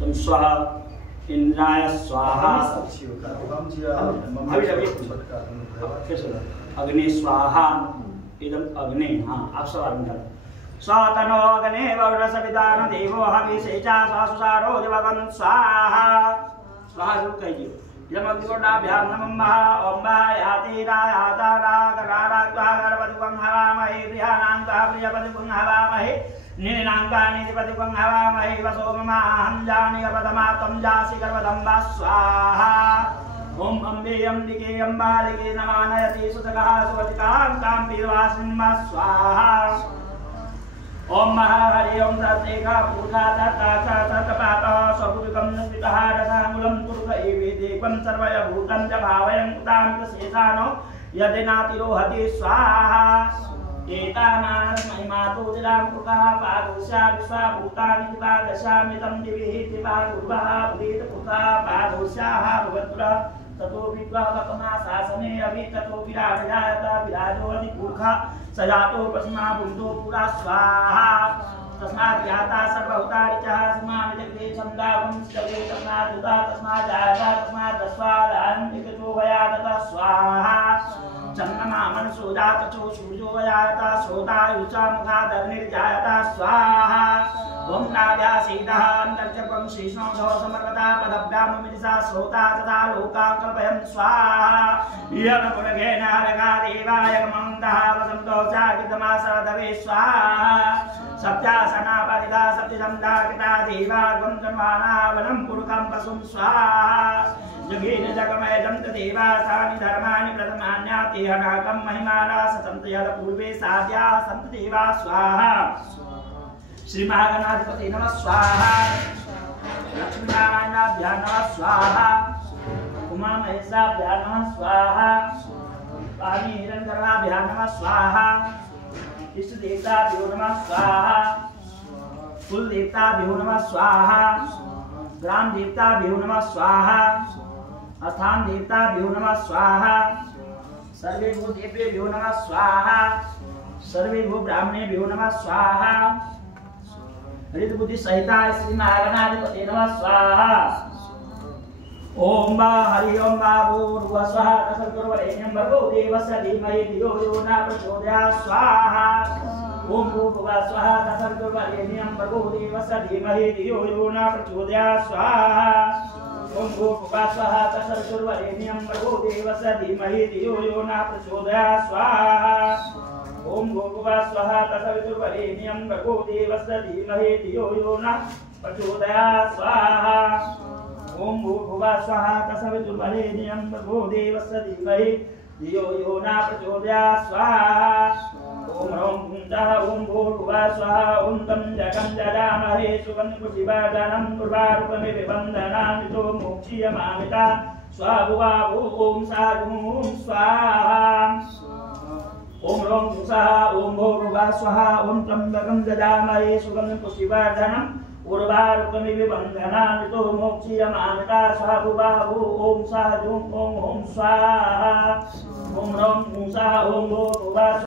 स्वाहा इंद्राय स्वाहा अग्नि स्वाहा इदम अग्नि। हाँ आप सब स्वतनो अग्ने वरुणसवितान देवो हविषेचा स्वासुसारो देवगं स्वाहा। स्वाहा जो कहिए इदम अग्निकोटाभ्यां नमः। ओम याति रायाता रागरारात्वा गणपतिं हवामहे प्रियाणां प्रियपतिं हवामहे नीनांकानिधिपतिं हवामहे वसो ममाहं जानि गर्भधमा त्वं जासि गर्भधम्बा स्वाहा। ओम अम्बे अम्बिके अम्बालिके नमानयति सुतगः सुवतिकां तां पीर्वासिन्मा स्वाहा। ओम महाहरि ओम तत्रेका पूजा तथा तत्पातः स्वभुविकं नस्वितः रसामूलं कुरुत एवेदेकं सर्वय भूतं च भावयं कुतां शेषानो यदिनातिरोहति स्वाहा। एतामानस महिमातो दिलां पुरः पादोषा विश्वाभूतानि दिवादशामितं दिविः दिवागुर्वः उदित पुरः पादोषाः भवत्पुरः ततो विद्वावकमा शासने अभि ततो विराजयाता विराजो अधिपुरखा सजातो पश्मा बुद्धो पुरा स्वाहा। तस्मात् याता सर्वभूतारिचः समानि जगते छन्दावं जगते तस्मात् उदा तस्मात् जायता तस्मात् दस्वादान् एकतो वयातः स्वाहा। चन्द्रमा मनसो जातचो सूर्यो वयाता श्रोतायुचा मुखादग्निर्जायता स्वाहा। ओम नाभ्यासीतः अन्तर्चक्रं श्रीष्णोधो समर्पता पदभ्याममितिसा श्रोता तथा लोका कल्पयन् स्वाहा। यमपुरघेन हरगा देवाय मन्तः वसन्तो चाकितमासदवे स्वाहा। सप्तासनापरिदा सप्तिसन्दाकिता देवागं जन्मानावनं पुरुकं पशुं स्वाहा। जगेन जगमयजं देवासानि धर्माणि प्रथमान्याति हनाकं महिमाना सतन्त यद पूर्वे साध्या सन्त देवा स्वाहा। श्री महागणाधिपति नमः स्वाहा। लक्ष्मीनारायणाभ्यां नमः स्वाहा। उमा महेशाभ्यां नमः स्वाहा। पानी हिरण्यगर्भाभ्यां नमः स्वाहा। इष्ट देवताभ्यो नमः स्वाहा। कुल देवताभ्यो नमः स्वाहा। ग्राम देवताभ्यो नमः स्वाहा। स्थान देवताभ्यो नमः स्वाहा। सर्वे भूतेभ्यो नमः स्वाहा। सर्वे भू ब्राह्मणेभ्यो नमः स्वाहा। हरित बुद्धि सहिता श्री महागणाधिपति नमः स्वाहा। ओम हरि ओम भूर्भुवः स्वः तत्सवितुर्वरेण्यं भर्गो देवस्य धीमहि धियो यो न प्रचोदयात् स्वाहा। ओम भूर्भुवः स्वः तत्सवितुर्वरेण्यं भर्गो देवस्य धीमहि धियो यो न प्रचोदयात् स्वाहा। ओम भूर्भुवः स्वः तत्सवितुर्वरेण्यं भर्गो देवस्य धीमहि धियो यो न प्रचोदयात् स्वाहा। ओम भूर्भुवः स्वः तत्सवितुर्वरेण्यं भर्गो देवस्य धीमहि धियो यो न प्रचोदयात् स्वाहा। ओम भूर्भुवः स्वः तत्सवितुर्वरेण्यं भर्गो देवस्य धीमहि धियो यो न प्रचोदयात् स्वाहा। ओम ह्रौं भूतः ओम भूर्भुवः स्वः ओम तं जगं जजामहे सुगन्धपुष्टिवर्धनं पूर्वारुकमिव बन्धनान्वितो मोक्षीयमामिता स्वाभुवा ओम साधुं स्वाहा। ओम ह्रौं भूषः ओम भूर्भुवः स्वः ओम त्र्यम्बकं जजामहे सुगन्धपुष्टिवर्धनं पूर्वारुकमिव बन्धनान्वितो मोक्षीयमामिता स्वाभुवा ओम साधुं ओम स्वाहा। ओम ह्रौं भूषः ओम भूर्भुवः